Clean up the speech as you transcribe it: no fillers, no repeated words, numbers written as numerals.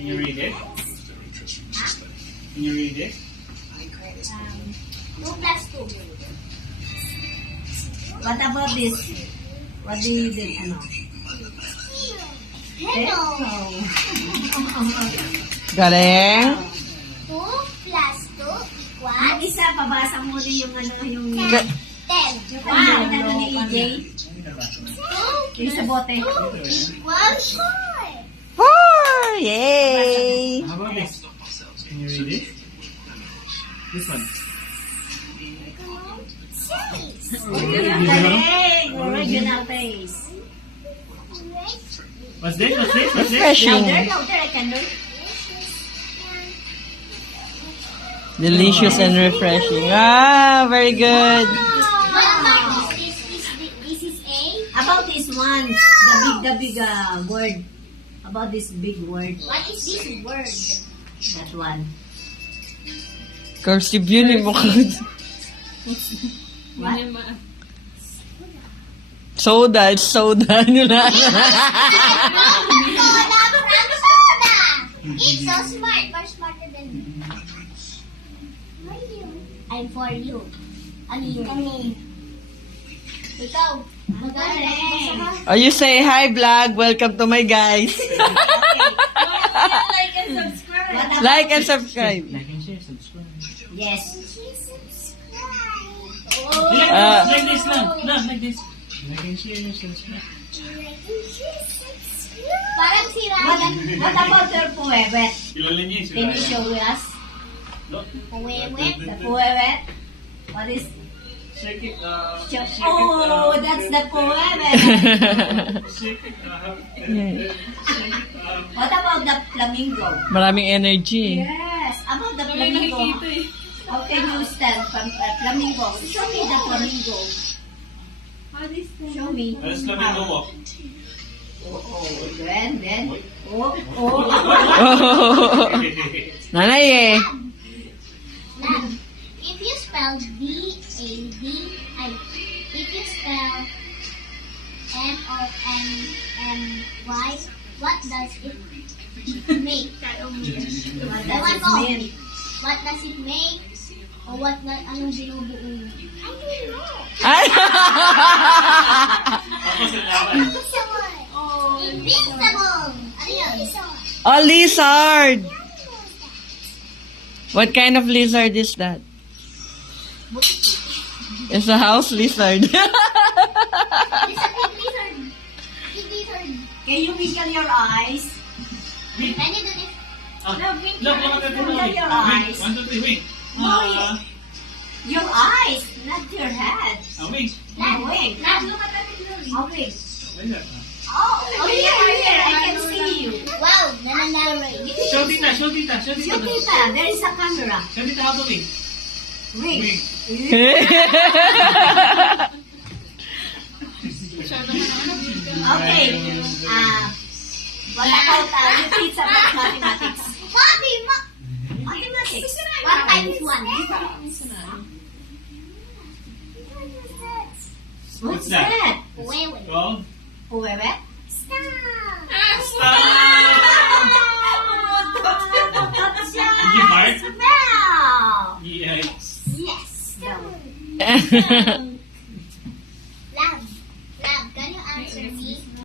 Can you read it? Can you read it? 2 plus 2. What about this? What do you do? Ano? Hello. Galing. 2 plus 2 Yung equals isa, pabasa mo rin yung ano, yung... 10. Yung ano ni EJ. Yung sa bote. 2 equals 4. 4! Yay! How about this? Can you read it? This one. Galing! Original face. What's this? What's this? What's this? Refreshing. Louder, I can learn. Delicious and refreshing. Ah, very good. What about this? This is A. About this one, the big word. About this big word. What is this word? That one. Cursive yun yung mukha. What? Soda, it's soda. Ano na? It's so smart. More smarter than me. I'm for you. Ano yun? Ikaw. Magaling. Oh, you say, hi vlog, welcome to my guys. Like and subscribe. Like and subscribe. Like and share, subscribe. Yes. Yeah, like this lang. No, like this. Like and share, subscribe. Parang sila. What about your puwewet? Kilala niya yung Can you show us Wewet. the puwewet? What is... Shake it, Oh, that's the puwewet. shake it, What about the flamingo? Maraming energy. Yes, about the flamingo. How can you stand from flamingo? Show me the flamingo. Show me. Alas flamingo mo. Oh, then. Oh. Nanay eh. Now, if you spell B-A-D-I, if you spell M-O-N-M-Y, what does it make? What does it mean? What does it make? O anong binubuo mo? I don't know. Ay! Tapos ang laban. Invincible! Ano yun? Oh, lizard! What kind of lizard is that? It's a house lizard. It's a big lizard. Big lizard. Can you wiggle your eyes? Can you do this? Look, Wiggle your eyes. 1, 2, 3, wait. Your eyes, not your head. Wait. Oh, wait. Look at that. Oh, wait. Wait. Oh, here. I can see you. Wow, nananarray. Show tita, show tita, show Show tita. Tita, there is a camera. Show tita how to wing. Wait. Wing. Okay. What about repeats about mathematics? Mathematics. What times one? What's that? Wait. Well, Puwewet? Stop. Did you fart? No. Yes. Yes. No.